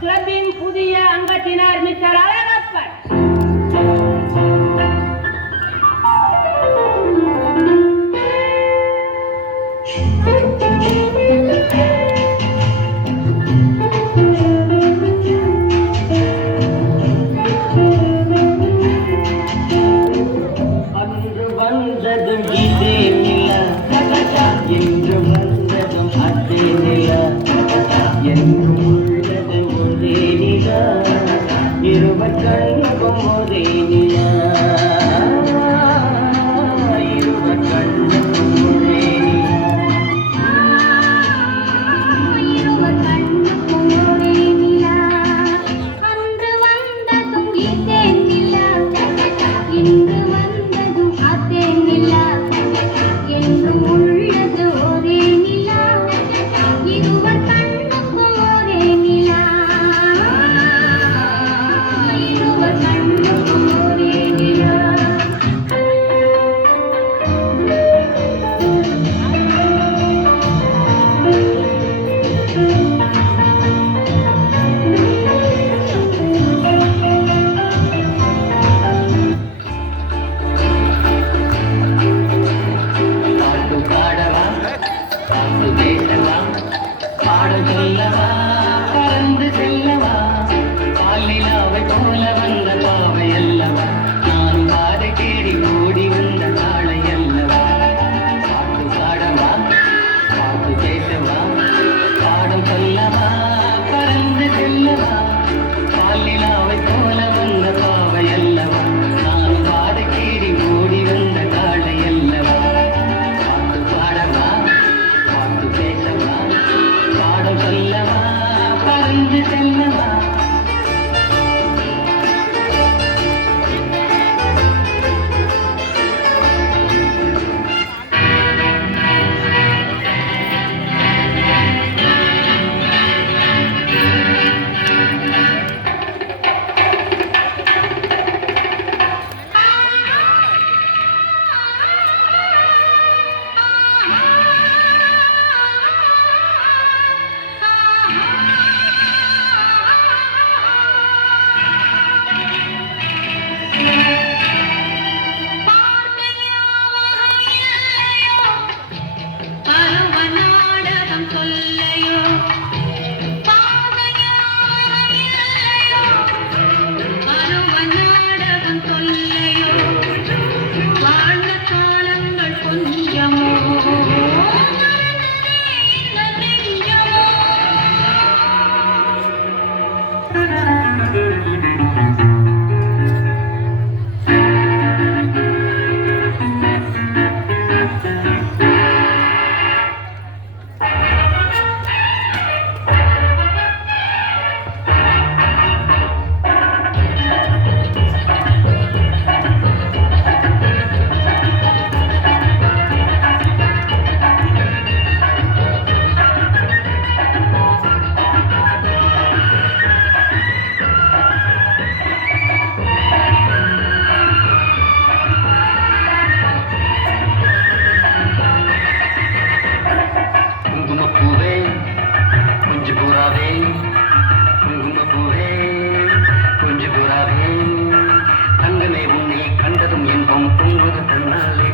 கிளப்பின் புதிய அங்கத்தினர் மிஸ்டர் அழகப்பன். அன்று வந்ததும் இதே நிலா, என்று வந்ததும் அதே நிலா, என்றும் உள்ளது ஒரே நிலா, இருவர் கண்ணுக்கும் ஒரே நிலா, இருவர் கண்ணுக்கும் ஒரே நிலா. இருவர் கண்ணுக்கும் ஒரே நிலா. அன்று வந்ததும் இதே நிலா, இன்று வந்ததும் அதே நிலா, என்றும் உள்ளது ஒரே நிலா, இருவர் கண்ணுக்கும் ஒரே நிலா, இருவர் கண்ணுக்கும் ஒரே நிலா. பாட்டு பாடவா, பாட்டு பேசவா, பாடல் சொல்லவா, பறந்து செல்லவா, பாலிலாவை போல வந்த பாவை அல்லவா, நான் பாதை தேடி ஓடி வந்த காளை அல்லவா. பாட்டு பாடவா, பாட்டு பேசவா, பாடல் சொல்லவா, பறந்து செல்லவா, பாலிலாவை போல வந்த பாவை அல்லவா, நான் பாதை தேடி ஓடி வந்த காளை அல்லவா. பாட்டு பாடவா, பாட்டு பேசவா, பாடல் சொல்லவா, பறந்து செல்லவா. பருவ நாடகம் சொல்லையோ, பருவ நாடகம் சொல்லையோ, வாழ்ந்த காலங்கள் கொஞ்சமோ, மறந்ததே இந்த நெஞ்சமோ. குங்குமப்பூவே, குஞ்சு புறாவே, குங்குமப்பூவே, குஞ்சு புறாவே, தங்கமே உன்னை கண்டதும் இன்பம் பொங்குது தன்னாலே.